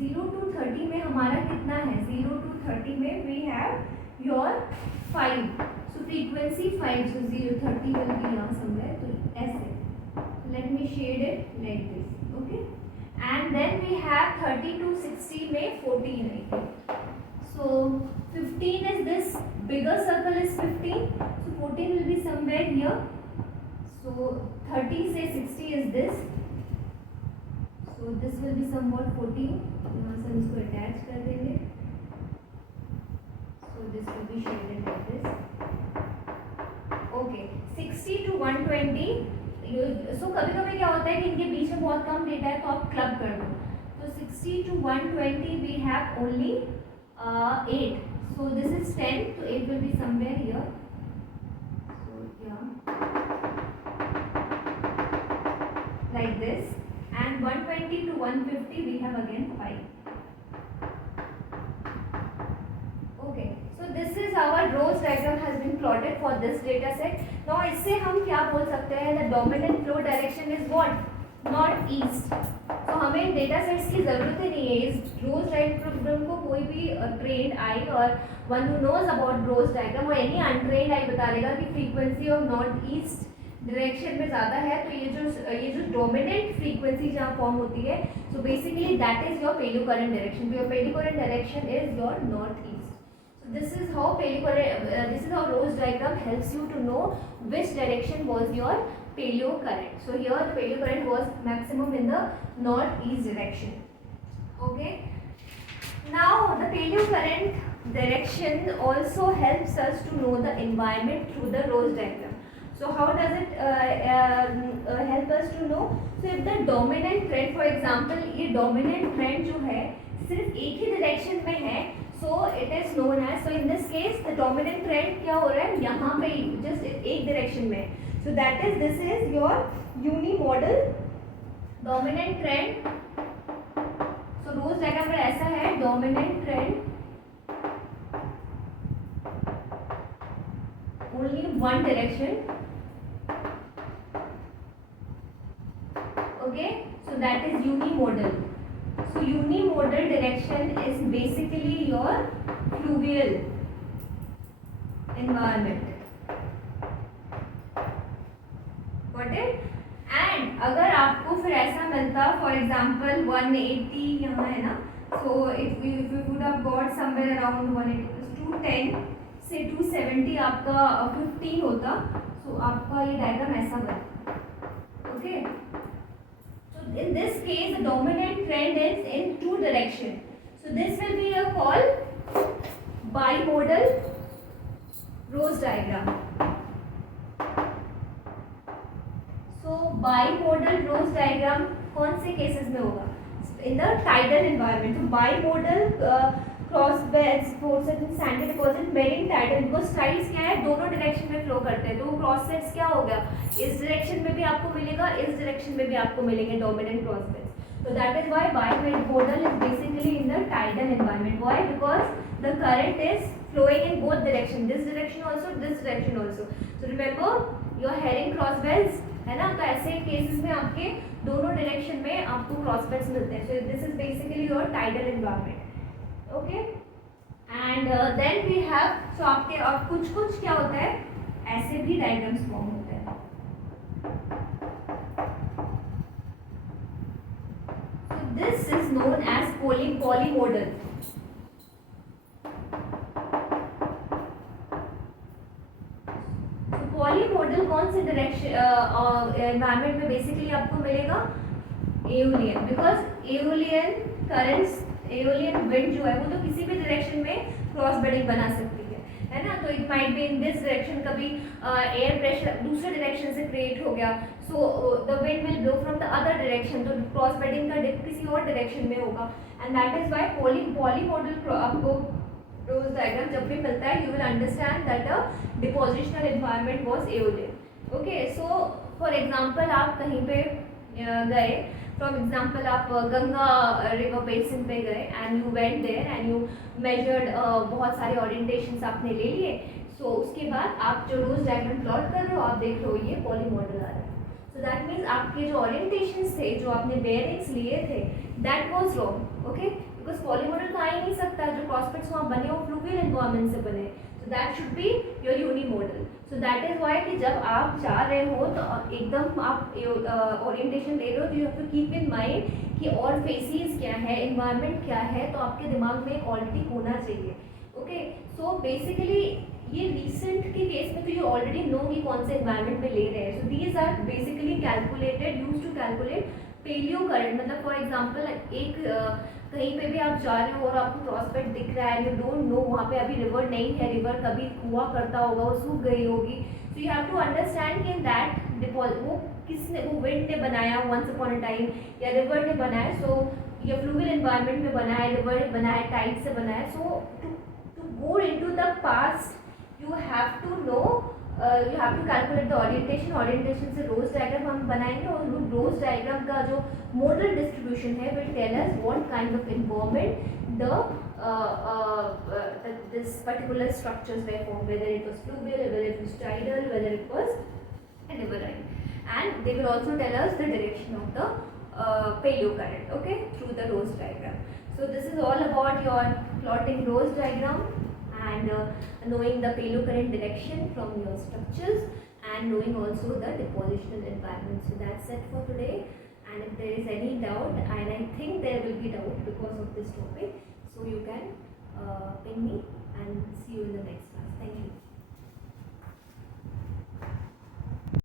0 to 30 में हमारा कितना है, 0 to 30 में we have your 5, so frequency 5, so 30 will be यहाँ समवेयर, तो ऐसे let me shade it like this, okay, and then we have 30 to 60 में 14 है, so 15 is this bigger circle is 15, so 14 will be somewhere here, so 30 से 60 is this, so this will be somewhat 14, यहाँ से हम इसको अटैच कर देंगे, so this will be shaded like this, okay, 60 to 120, so कभी कभी क्या होता है कि इनके बीच में बहुत कम डेटा है तो आप क्लब कर दो, तो 60 to 120 we have only 8, so this is 10, so 8 will be somewhere here, so yeah, like this, and 120 to 150 we have again 5. Okay, so this is our Rose diagram has been plotted for this data set. Now इससे हम क्या बोल सकते हैं, the dominant flow direction is what, north east. तो हमें data sets की ज़रूरत ही नहीं है, इस रोज डायग्राम को कोई भी ट्रेन्ड आई और one who knows about rose diagram और एनी अनट्रेन्ड आई बता देगा कि frequency of north east direction में ज़्यादा है, तो ये जो डोमिनेंट फ्रीक्वेंसी जहाँ फॉर्म होती है, so basically that is your paleo current direction, your paleo current direction is your north east. This is how Rose diagram helps you to know which direction was your paleo current. So here the paleo current was maximum in the northeast direction. Okay. Now the paleo current direction also helps us to know the environment through the Rose diagram. So how does it help us to know? So if the dominant trend, for example, ये dominant trend जो है सिर्फ एक ही डायरेक्शन में है, so it is known as, so in this case the dominant trend क्या हो रहा है यहाँ पे just एक डायरेक्शन में, so that is this is your unimodal dominant trend. So रोज डायग्राम में ऐसा है, dominant trend only one direction, okay, so that is unimodal. So unimodal direction is basically your fluvial environment. Got it? And अगर आपको फिर ऐसा मिलता, for example 180 यहाँ है ना, so if we would have got somewhere around 180 210 से 270 आपका 15 होता, so आपका ये डायग्राम ऐसा बनता, okay. In this case, the dominant trend is in two direction. So this will be a called bimodal Rose diagram. So bimodal Rose diagram कौन से cases में होगा? In the tidal environment. So bimodal cross beds, forces and Sandy deposit marine tidal, because tides क्या है दोनों डायरेक्शन में फ्लो करते हैं, तो क्रॉस सेट्स क्या हो गया, इस डायरेक्शन में भी आपको मिलेगा, इस डायरेक्शन में भी आपको मिलेंगे dominant cross beds. So that is why bimodal is basically in the tidal environment. Why? Because the current is flowing in both direction, this direction also, this direction also. So remember your herring cross bells है ना, तो ऐसे केसेस में आपके दोनों डायरेक्शन में आपको cross beds मिलते हैं. So this is basically your tidal environment. Okay, and then we have, so आपके और कुछ क्या होता है, ऐसे भी डायग्राम्स फॉर्म होते हैं. So this is known as polymodal. So polymodal कौन से डायरेक्शन एनवायरनमेंट में बेसिकली आपको मिलेगा, aeolian, because aeolian currents, aeolian wind जो है वो तो किसी भी डायरेक्शन में क्रॉस बेडिंग बना सकती है ना, तो it might be in this direction, कभी एयर प्रेशर दूसरे डायरेक्शन से क्रिएट हो गया, so the wind will blow from the other direction, तो क्रॉस बेडिंग का डिप किसी और डायरेक्शन में होगा, एंड दैट इज व्हाई पॉलीमॉडल आपको रोज डायग्राम जब भी मिलता है you will understand that a depositional environment was aeolian. Okay, so for example आप कहीं पे गए, फॉर एग्जाम्पल आप गंगा रिवर बेसिन पे गए and you went there and you measured, बहुत सारे ओरिएंटेशंस आपने ले लिए, सो उसके बाद आप जो रोज डायग्राम प्लॉट कर रहे हो आप देख रहे हो ये पॉलीमॉडल आ रहा है. सो दैट मीन्स आपके जो ओरिएंटेशन थे, जो आपने बेयरिंग्स लिए थे, that was wrong, okay, because polymodal तो आ ही नहीं सकता, जो क्रॉसपेट्स वहाँ बने हो फ्लूवियल एनवायरनमेंट से बने, so that should be your unimodal. So that is why कि जब आप जा रहे हो तो एकदम आप ओरिएंटेशन ले रहे हो, तो you have to keep in mind कि और फेसिस क्या है, इन्वायरमेंट क्या है, तो आपके दिमाग में ऑलरेडी होना चाहिए, ओके। सो बेसिकली ये रिसेंट के केस में तो यू ऑलरेडी नो कि कौन से एनवायरनमेंट में ले रहे हैं, so these are basically calculated, use to calculate palaeo current. मतलब फॉर एग्जाम्पल एक कहीं पे भी आप जा रहे हो और आपको प्रॉस्पेक्ट दिख रहा है, यू डोंट नो वहाँ पे अभी रिवर नहीं है, रिवर कभी हुआ करता होगा, वो सूख गई होगी, so you have to understand कि इन दैट वो किसने, वो विंड ने बनाया वंस अपॉन अ टाइम, या रिवर ने बनाया, सो या फ्लूवियल एनवायरनमेंट में बना है, रिवर ने बनाया, टाइड से बनाया। So to go into the past you have to know, you have to calculate the orientation. Orientation से रोज डायग्राम हम बनाएंगे, और रोज डायग्राम का जो मोडल डिस्ट्रीब्यूशन है will tell us what kind of environment this particular structures were formed, whether it was fluvial, whether it was tidal, whether it was riverine, and they will also tell us the direction of the paleo current, okay, through the Rose diagram. So this is all about your plotting Rose diagram and knowing the paleo current direction from your structures, and knowing also the depositional environment. So that's it for today, and if there is any doubt, and I think there will be doubt because of this topic, so you can ping me, and see you in the next class. Thank you.